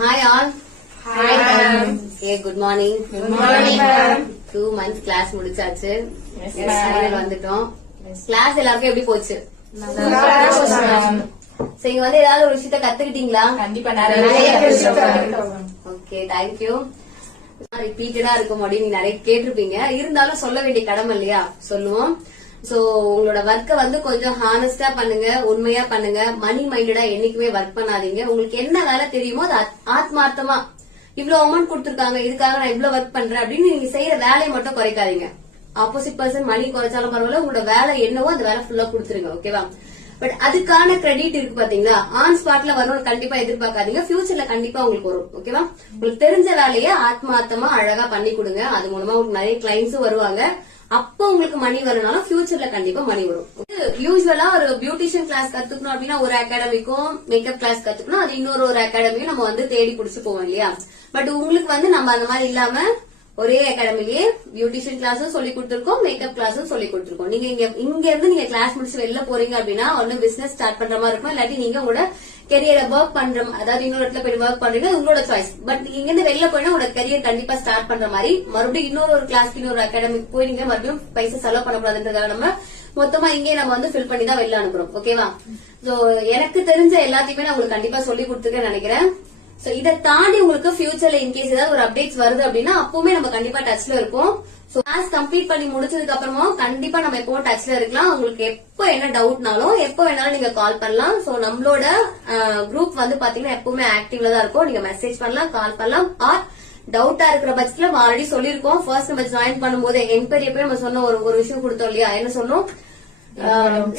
Hi all. Hi ma'am. Okay, good morning. Good morning ma'am. 2 months class முடிச்சாச்சு. Yes final ma'am. வந்துட்டோம். Class எல்லாருக்கும் எப்படி போச்சு? Super போச்சு ma'am. சோ இங்க வந்து ஏதாவது ஒரு விஷயத்த கத்துக்கிட்டீங்களா? கண்டிப்பா நிறைய கத்துக்கிட்டோம். Okay, thank you. ரிப்பீட்டடா இருக்கும் அப்படின்னு நீங்க நிறைய கேட்டிருப்பீங்க. இருந்தாலும் சொல்ல வேண்டிய கடமை இல்லையா? சொல்லுவோம். சோ உங்களோட ஒர்க்க வந்து கொஞ்சம் ஹானஸ்டா பண்ணுங்க, உண்மையா பண்ணுங்க. மணி மைண்டடா என்னைக்குமே ஒர்க் பண்ணாதீங்க. உங்களுக்கு என்ன வேலை தெரியுமோ அது ஆத்மார்த்தமா இவ்வளவு அமௌண்ட் கொடுத்திருக்காங்க, இதுக்காக நான் இவ்வளவு ஒர்க் பண்றேன் அப்படின்னு நீங்க செய்யற வேலையை மட்டும் குறைக்காதீங்க. ஆப்போசிட் பர்சன் மணி குறைச்சாலும் பரவாயில்ல, உங்களோட வேலை என்னவோ அந்த வேலை ஃபுல்லா கொடுத்துருங்க. ஓகேவா? பட் அதுக்கான கிரெடிட் இருக்கு பாத்தீங்களா, ஆன் ஸ்பாட்ல வரணும் கண்டிப்பா எதிர்பார்க்காதீங்க. ஃபியூச்சர்ல கண்டிப்பா உங்களுக்கு வரும். ஓகேவா? உங்களுக்கு தெரிஞ்ச வேலையை ஆத்மார்த்தமா அழகா பண்ணி கொடுங்க. அது மூலமா உங்களுக்கு நிறைய கிளைண்ட்ஸும் வருவாங்க. அப்ப உங்களுக்கு மணி வரனாலும் ஃபியூச்சர்ல கண்டிப்பா மணி வரும். யூஸ்வலா ஒரு பியூட்டிஷியன் கிளாஸ் கத்துக்கணும் அப்படின்னா ஒரு அகாடமிக்கும், மேக்கப் கிளாஸ் கத்துக்கணும் அது இன்னொரு அகாடமியும் நம்ம வந்து தேடி பிடிச்சு போவோம் இல்லையா? பட் உங்களுக்கு வந்து நம்ம அந்த மாதிரி இல்லாம ஒரே அகாடமிலேயே பியூட்டிஷியன் கிளாஸும் சொல்லி கொடுத்திருக்கோம், மேக்கப் கிளாஸும் சொல்லி கொடுத்திருக்கோம். நீங்க இங்க இருந்து நீங்க கிளாஸ் முடிச்சு வெளில போறீங்க அப்படின்னா ஒன்னு பிசினஸ் ஸ்டார்ட் பண்ற மாதிரி இருக்கும், இல்லாட்டி நீங்க உங்களோட கெரியரை ஒர்க் பண்ற, அதாவது இன்னொரு இடத்துல போய் ஒர்க் பண்றீங்க, உங்களோட சாய்ஸ். பட் நீங்க இங்க இருந்து வெளில போயினா உங்களோட கெரியர் கண்டிப்பா ஸ்டார்ட் பண்ற மாதிரி மறுபடியும் இன்னொரு கிளாஸ்க்கு இன்னொரு அகாடமிக்கு போய் நீங்க மறுபடியும் பைசா செலவு பண்ணக்கூடாதுன்றதால நம்ம மொத்தமா இங்கே நம்ம வந்து ஃபில் பண்ணி தான் வெளில அனுப்புறோம். ஓகேவா? சோ எனக்கு தெரிஞ்ச எல்லாத்தையுமே நான் உங்களுக்கு கண்டிப்பா சொல்லி கொடுத்துருக்கேன்னு நினைக்கிறேன். சோ இதை தாண்டி உங்களுக்கு ஃபியூச்சர்ல இன்கேஸ் ஏதாவது ஒரு அப்டேட்ஸ் வருது அப்படின்னா அப்பவுமே நம்ம கண்டிப்பா டச்ல இருப்போம். சோ கிளாஸ் கம்ப்ளீட் பண்ணி முடிச்சதுக்கு அப்புறமா கண்டிப்பா நம்ம எப்பவும் டச்ல இருக்கலாம். உங்களுக்கு எப்போ என்ன டவுட்னாலும் எப்போ வேணாலும் நீங்க கால் பண்ணலாம். சோ நம்மளோட குரூப் வந்து பாத்தீங்கன்னா எப்பவுமே ஆக்டிவ்ல தான் இருக்கும். நீங்க மெசேஜ் பண்ணலாம், கால் பண்ணலாம். ஆர் டவுட்டா இருக்கிற பட்சத்துல ஆல்ரெடி சொல்லிருக்கோம். ஃபர்ஸ்ட் நம்ம ஜாயின் பண்ணும்போது என்கொயரி போய் நம்ம சொன்ன ஒரு விஷயம் கொடுத்தோம் இல்லையா? என்ன சொன்னோம்?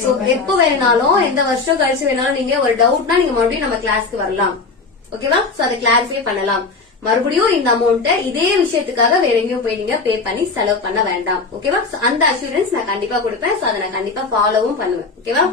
சோ எப்போ வேணாலும் எந்த வருஷம் கழிச்சு வேணாலும் நீங்க ஒரு டவுட்னா நீங்க மறுபடியும் நம்ம கிளாஸ்க்கு வரலாம். ஓகேவா? சோ அதை கிளாரிஃபை பண்ணலாம். மறுபடியும் இந்த அமௌண்ட்டை இதே விஷயத்துக்காக வேற எங்கேயும் போய் நீங்க பே பண்ணி செலவு பண்ண வேண்டாம். ஓகேவா? அந்த அஷூரன்ஸ் நான் கண்டிப்பா கொடுப்பேன். சோ அதை நான் கண்டிப்பா ஃபாலோவும் பண்ணுவேன். ஓகேவா?